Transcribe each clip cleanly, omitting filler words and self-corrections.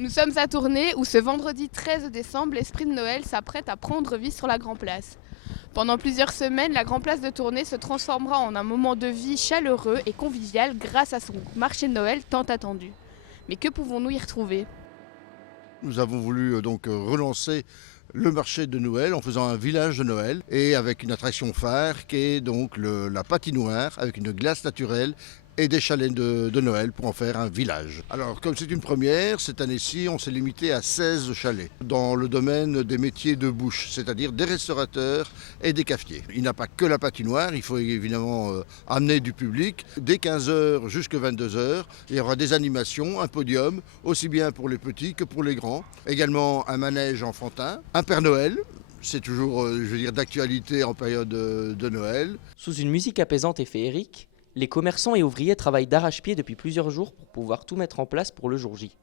Nous sommes à Tournai où ce vendredi 13 décembre, l'esprit de Noël s'apprête à prendre vie sur la Grand Place. Pendant plusieurs semaines, la Grand Place de Tournai se transformera en un moment de vie chaleureux et convivial grâce à son marché de Noël tant attendu. Mais que pouvons-nous y retrouver ? Nous avons voulu relancer le marché de Noël en faisant un village de Noël et avec une attraction phare qui est donc la patinoire avec une glace naturelle et des chalets de Noël pour en faire un village. Alors comme c'est une première, cette année-ci on s'est limité à 16 chalets dans le domaine des métiers de bouche, c'est-à-dire des restaurateurs et des cafetiers. Il n'y a pas que la patinoire, il faut évidemment amener du public. Dès 15h jusqu'à 22h, il y aura des animations, un podium, aussi bien pour les petits que pour les grands. Également un manège enfantin, un Père Noël. C'est toujours, d'actualité en période de Noël. Sous une musique apaisante et féerique, les commerçants et ouvriers travaillent d'arrache-pied depuis plusieurs jours pour pouvoir tout mettre en place pour le jour J.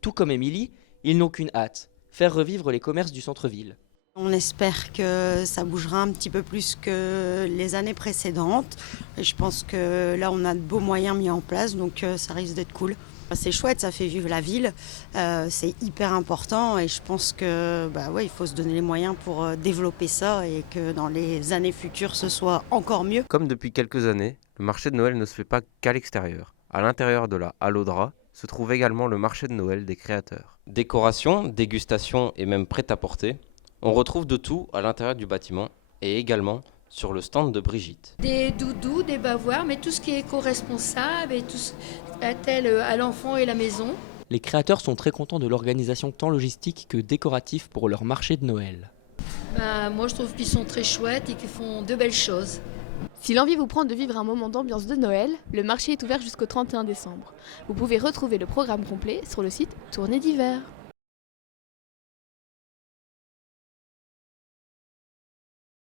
Tout comme Émilie, ils n'ont qu'une hâte, faire revivre les commerces du centre-ville. On espère que ça bougera un petit peu plus que les années précédentes. Et je pense que là, on a de beaux moyens mis en place, donc ça risque d'être cool. C'est chouette, ça fait vivre la ville, c'est hyper important et je pense que il faut se donner les moyens pour développer ça et que dans les années futures, ce soit encore mieux. Comme depuis quelques années, le marché de Noël ne se fait pas qu'à l'extérieur. À l'intérieur de la Halle aux Draps se trouve également le marché de Noël des créateurs. Décoration, dégustation et même prêt-à-porter, on retrouve de tout à l'intérieur du bâtiment et également sur le stand de Brigitte. Des doudous, des bavoirs, mais tout ce qui est éco-responsable et tout ce qui attelle à l'enfant et la maison. Les créateurs sont très contents de l'organisation tant logistique que décorative pour leur marché de Noël. Moi je trouve qu'ils sont très chouettes et qu'ils font de belles choses. Si l'envie vous prend de vivre un moment d'ambiance de Noël, le marché est ouvert jusqu'au 31 décembre. Vous pouvez retrouver le programme complet sur le site Tournai d'hiver.